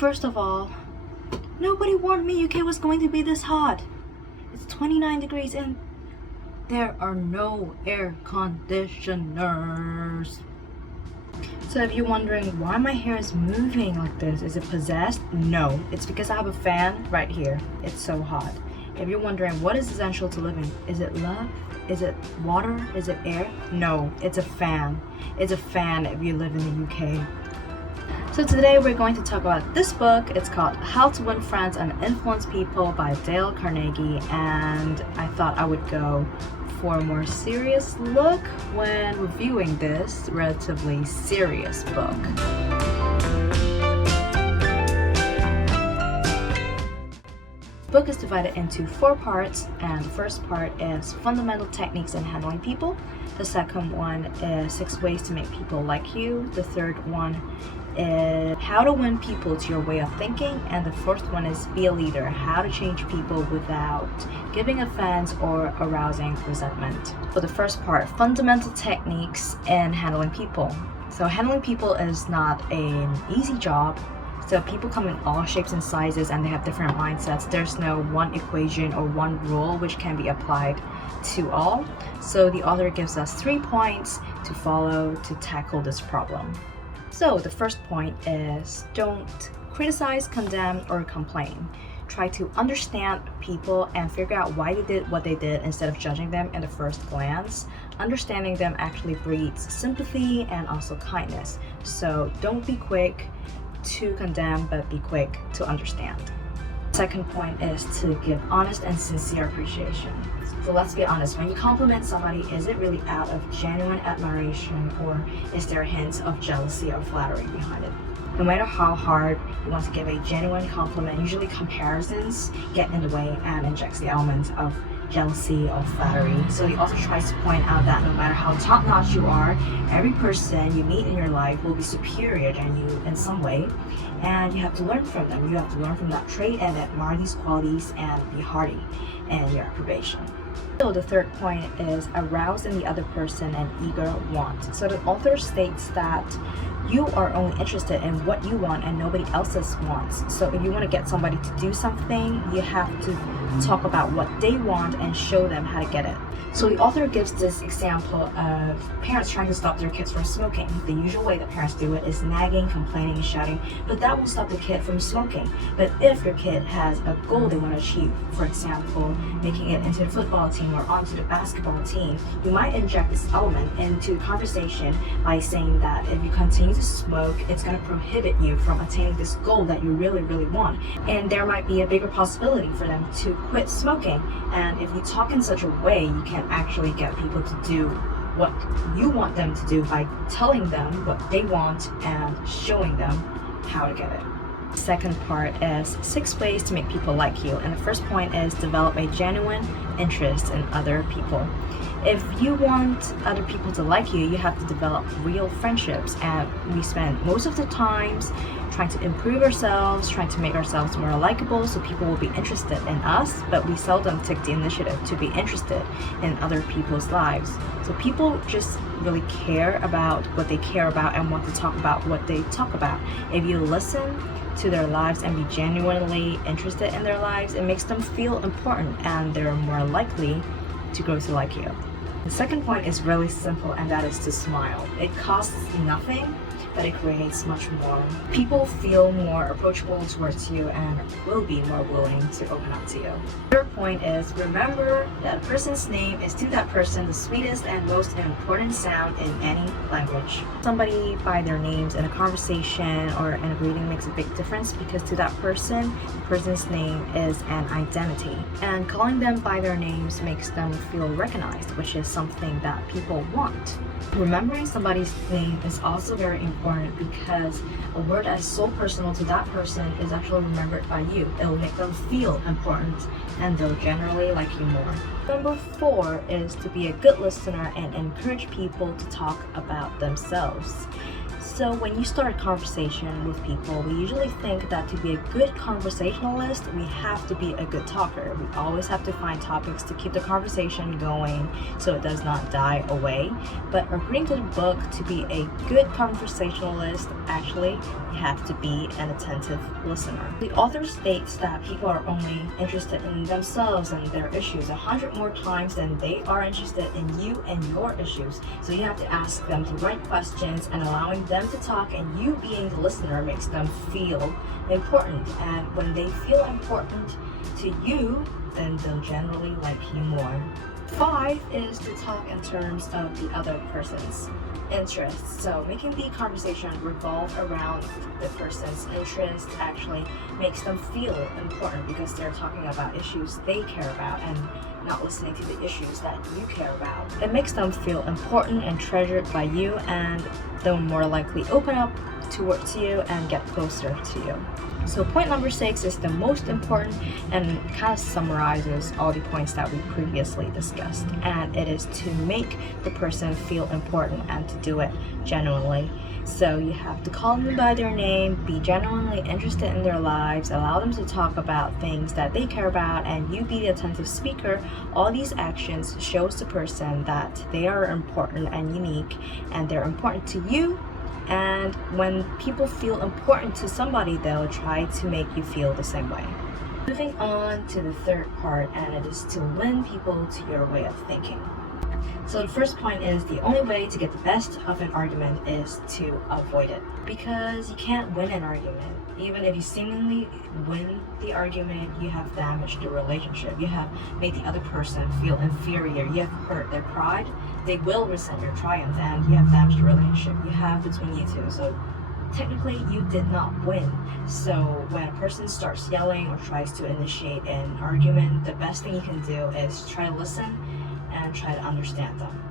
First of all, nobody warned me UK was going to be this hot. It's 29 degrees and there are no air conditioners. So if you're wondering why my hair is moving like this, is it possessed? No, it's because I have a fan right here. It's so hot. If you're wondering what is essential to living, is it love? Is it water? Is it air? No, it's a fan. It's a fan if you live in the UK. So today we're going to talk about this book. It's called How to Win Friends and Influence People by Dale Carnegie, and I thought I would go for a more serious look when reviewing this relatively serious book. The book is divided into 4 parts, and the first part is fundamental techniques in handling people. The second one is 6 ways to make people like you. The third one is how to win people to your way of thinking, and the fourth one is be a leader, how to change people without giving offense or arousing resentment. For the first part, fundamental techniques in handling people. So handling people is not an easy job. So people come in all shapes and sizes and they have different mindsets. There's no one equation or one rule which can be applied to all. So the author gives us 3 points to follow to tackle this problem. So the first point is don't criticize, condemn, or complain. Try to understand people and figure out why they did what they did instead of judging them in the first glance. Understanding them actually breeds sympathy and also kindness. So don't be quick to condemn, but be quick to understand. Second point is to give honest and sincere appreciation. So let's be honest, when you compliment somebody, is it really out of genuine admiration, or is there hints of jealousy or flattery behind it? No matter how hard you want to give a genuine compliment, usually comparisons get in the way and injects the element of jealousy or flattery. So the author tries to point out that no matter how top-notch you are, every person you meet in your life will be superior than you in some way, and you have to learn from them. You have to learn from that trait and admire these qualities and be hearty in your approbation. So the third point is arouse in the other person an eager want. So the author states that you are only interested in what you want and nobody else's wants. So if you want to get somebody to do something, you have to talk about what they want and show them how to get it. So the author gives this example of parents trying to stop their kids from smoking. The usual way that parents do it is nagging, complaining, and shouting, but that won't stop the kid from smoking. But if your kid has a goal they want to achieve, for example, making it into the football team or onto the basketball team, you might inject this element into the conversation by saying that if you continue to smoke, it's going to prohibit you from attaining this goal that you really, really want. And there might be a bigger possibility for them to quit smoking. And if you talk in such a way, you can actually get people to do what you want them to do by telling them what they want and showing them how to get it. Second part is 6 ways to make people like you, and the first point is develop a genuine interest in other people. If you want other people to like you, you have to develop real friendships, and we spend most of the times trying to improve ourselves, trying to make ourselves more likable so people will be interested in us, but we seldom take the initiative to be interested in other people's lives. So people just really care about what they care about and want to talk about what they talk about. If you listen to their lives and be genuinely interested in their lives, it makes them feel important and they're more likely to grow to like you. The second point is really simple, and that is to smile. It costs nothing, but it creates much more. People feel more approachable towards you and will be more willing to open up to you. Third point is remember that a person's name is to that person the sweetest and most important sound in any language. Somebody by their names in a conversation or in a greeting makes a big difference because to that person, the person's name is an identity. And calling them by their names makes them feel recognized, which is something that people want. Remembering somebody's name is also very important because a word that is so personal to that person is actually remembered by you. It will make them feel important and they'll generally like you more. Number 4 is to be a good listener and encourage people to talk about themselves. So when you start a conversation with people, we usually think that to be a good conversationalist, we have to be a good talker. We always have to find topics to keep the conversation going so it does not die away. But according to the book, to be a good conversationalist, actually, you have to be an attentive listener. The author states that people are only interested in themselves and their issues 100 more times than they are interested in you and your issues. So you have to ask them the right questions, and allowing them to talk and you being the listener makes them feel important. And when they feel important to you, then they'll generally like you more. 5 is to talk in terms of the other person's interests. So making the conversation revolve around the person's interests actually makes them feel important because they're talking about issues they care about and not listening to the issues that you care about. It makes them feel important and treasured by you, and they'll more likely open up towards you and get closer to you. So point number 6 is the most important and kind of summarizes all the points that we previously discussed, and it is to make the person feel important and to do it genuinely. So you have to call them by their name, be genuinely interested in their lives, allow them to talk about things that they care about, and you be the attentive speaker. All these actions shows the person that they are important and unique, and they're important to you. And when people feel important to somebody, they'll try to make you feel the same way. Moving on to the third part, and it is to win people to your way of thinking. So the first point is the only way to get the best of an argument is to avoid it. Because you can't win an argument. Even if you seemingly win the argument, you have damaged the relationship. You have made the other person feel inferior. You have hurt their pride. They will resent your triumph, and you have damaged the relationship you have between you two. So technically you did not win. So when a person starts yelling or tries to initiate an argument, the best thing you can do is try to listen and try to understand them.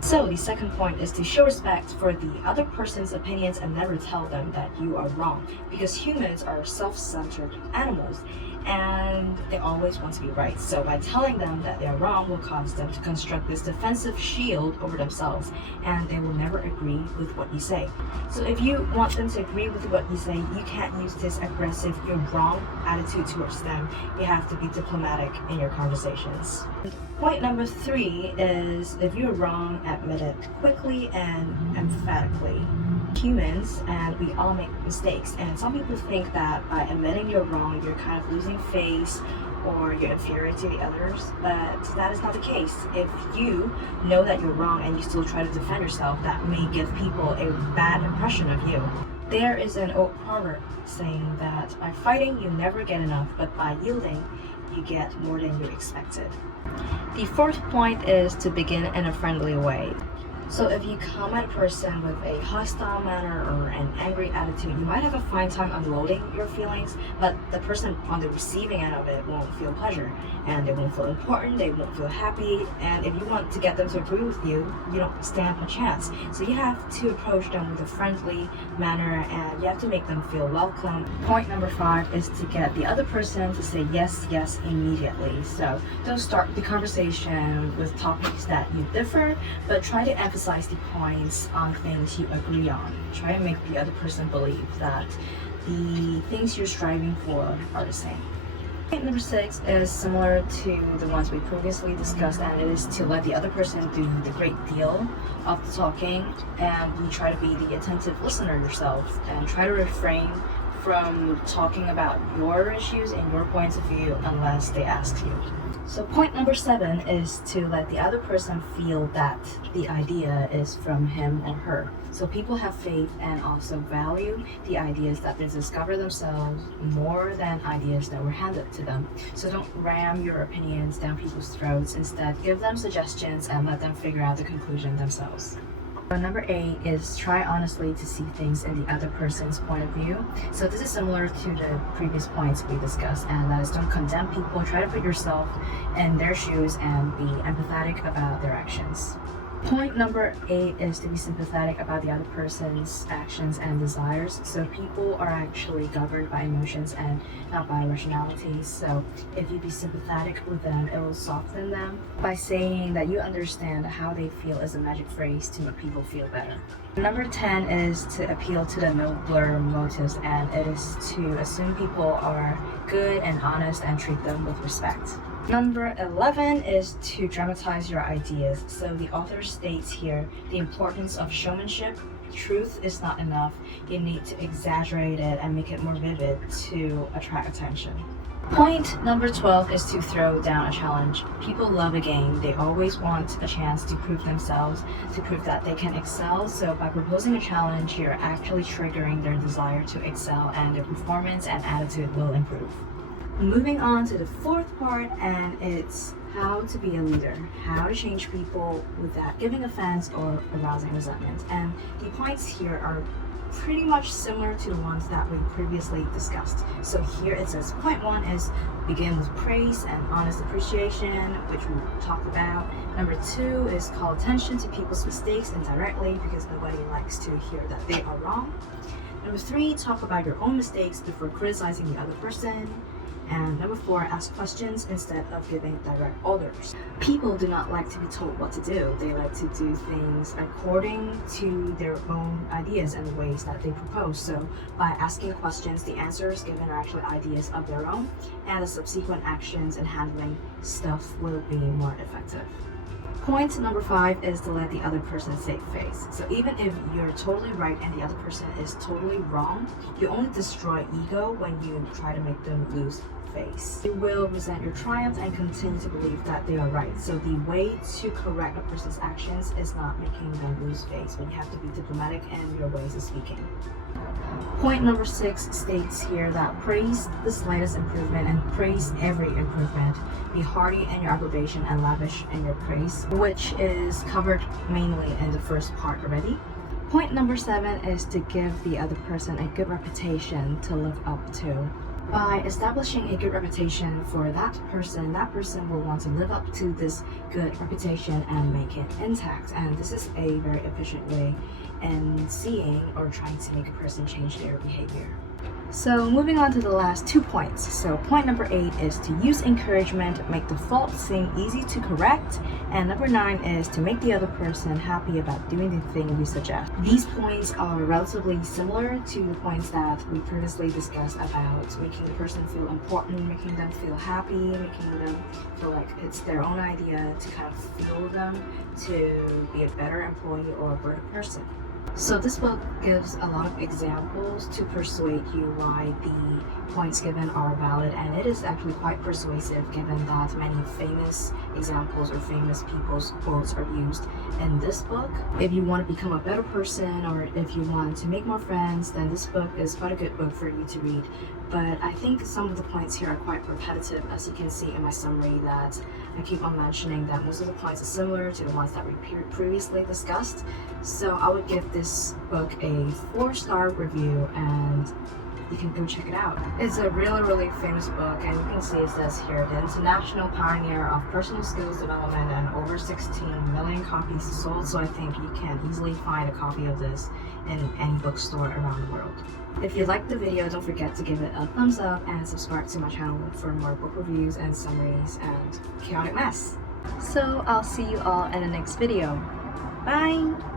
So the second point is to show respect for the other person's opinions and never tell them that you are wrong, because humans are self-centered animals and they always want to be right. So by telling them that they are wrong will cause them to construct this defensive shield over themselves, and they will never agree with what you say. So if you want them to agree with what you say, you can't use this aggressive, you're wrong attitude towards them. You have to be diplomatic in your conversations. Point number 3 is, if you're wrong, admit it quickly and emphatically. Humans, and we all make mistakes, and some people think that by admitting you're wrong, you're kind of losing face or you're inferior to the others, but that is not the case. If you know that you're wrong and you still try to defend yourself, that may give people a bad impression of you. There is an old proverb saying that by fighting you never get enough, but by yielding you get more than you expected. The fourth point is to begin in a friendly way. So if you come at a person with a hostile manner or an angry attitude, you might have a fine time unloading your feelings, but the person on the receiving end of it won't feel pleasure, and they won't feel important, they won't feel happy, and if you want to get them to agree with you, you don't stand a chance. So you have to approach them with a friendly manner, and you have to make them feel welcome. Point number 5 is to get the other person to say yes, yes immediately. So don't start the conversation with topics that you differ, but try to emphasize the points on things you agree on. Try to make the other person believe that the things you're striving for are the same. Point number 6 is similar to the ones we previously discussed, and it is to let the other person do the great deal of the talking, and you try to be the attentive listener yourself and try to refrain from talking about your issues and your points of view unless they ask you. So point number 7 is to let the other person feel that the idea is from him or her. So people have faith and also value the ideas that they discover themselves more than ideas that were handed to them. So don't ram your opinions down people's throats. Instead, give them suggestions and let them figure out the conclusion themselves. Number 8 is try honestly to see things in the other person's point of view. So this is similar to the previous points we discussed, and that is don't condemn people. Try to put yourself in their shoes and be empathetic about their actions. Point number 8 is to be sympathetic about the other person's actions and desires. So people are actually governed by emotions and not by rationality. So if you be sympathetic with them, it will soften them. By saying that you understand how they feel is a magic phrase to make people feel better. Number 10 is to appeal to the nobler motives, and it is to assume people are good and honest and treat them with respect. Number 11 is to dramatize your ideas. So the author states here the importance of showmanship. Truth is not enough. You need to exaggerate it and make it more vivid to attract attention. Point number 12 is to throw down a challenge. People love a game. They always want a chance to prove themselves, to prove that they can excel. So by proposing a challenge, you're actually triggering their desire to excel, and their performance and attitude will improve. Moving on to the fourth part, and it's how to be a leader, how to change people without giving offense or arousing resentment. And the points here are pretty much similar to the ones that we previously discussed. So here it says point 1 is begin with praise and honest appreciation, which we talked about. Number 2 is call attention to people's mistakes indirectly, because nobody likes to hear that they are wrong. Number 3, talk about your own mistakes before criticizing the other person. And number 4, ask questions instead of giving direct orders. People do not like to be told what to do. They like to do things according to their own ideas and the ways that they propose. So by asking questions, the answers given are actually ideas of their own, and the subsequent actions and handling stuff will be more effective. Point number 5 is to let the other person save face. So even if you're totally right and the other person is totally wrong, you only destroy ego when you try to make them lose face. You will resent your triumph and continue to believe that they are right. So the way to correct a person's actions is not making them lose face, but you have to be diplomatic in your ways of speaking. Point number 6 states here that praise the slightest improvement and praise every improvement. Be hearty in your approbation and lavish in your praise, which is covered mainly in the first part already. Point number 7 is to give the other person a good reputation to live up to. By establishing a good reputation for that person will want to live up to this good reputation and make it intact. And this is a very efficient way in seeing or trying to make a person change their behavior. So moving on to the last 2 points. So point number 8 is to use encouragement, make the fault seem easy to correct. And number 9 is to make the other person happy about doing the thing you suggest. These points are relatively similar to the points that we previously discussed about making the person feel important, making them feel happy, making them feel like it's their own idea, to kind of fuel them to be a better employee or a better person. So this book gives a lot of examples to persuade you why the points given are valid, and it is actually quite persuasive given that many famous examples or famous people's quotes are used in this book. If you want to become a better person, or if you want to make more friends, then this book is quite a good book for you to read. But I think some of the points here are quite repetitive, as you can see in my summary that I keep on mentioning that most of the points are similar to the ones that we previously discussed. So I would give this book a 4-star review, and you can go check it out. It's a really famous book, and you can see it says here, the international pioneer of personal skills development, and over 16 million copies sold. So I think you can easily find a copy of this in any bookstore around the world. If you liked the video, don't forget to give it a thumbs up and subscribe to my channel for more book reviews and summaries and chaotic mess. So I'll see you all in the next video. Bye!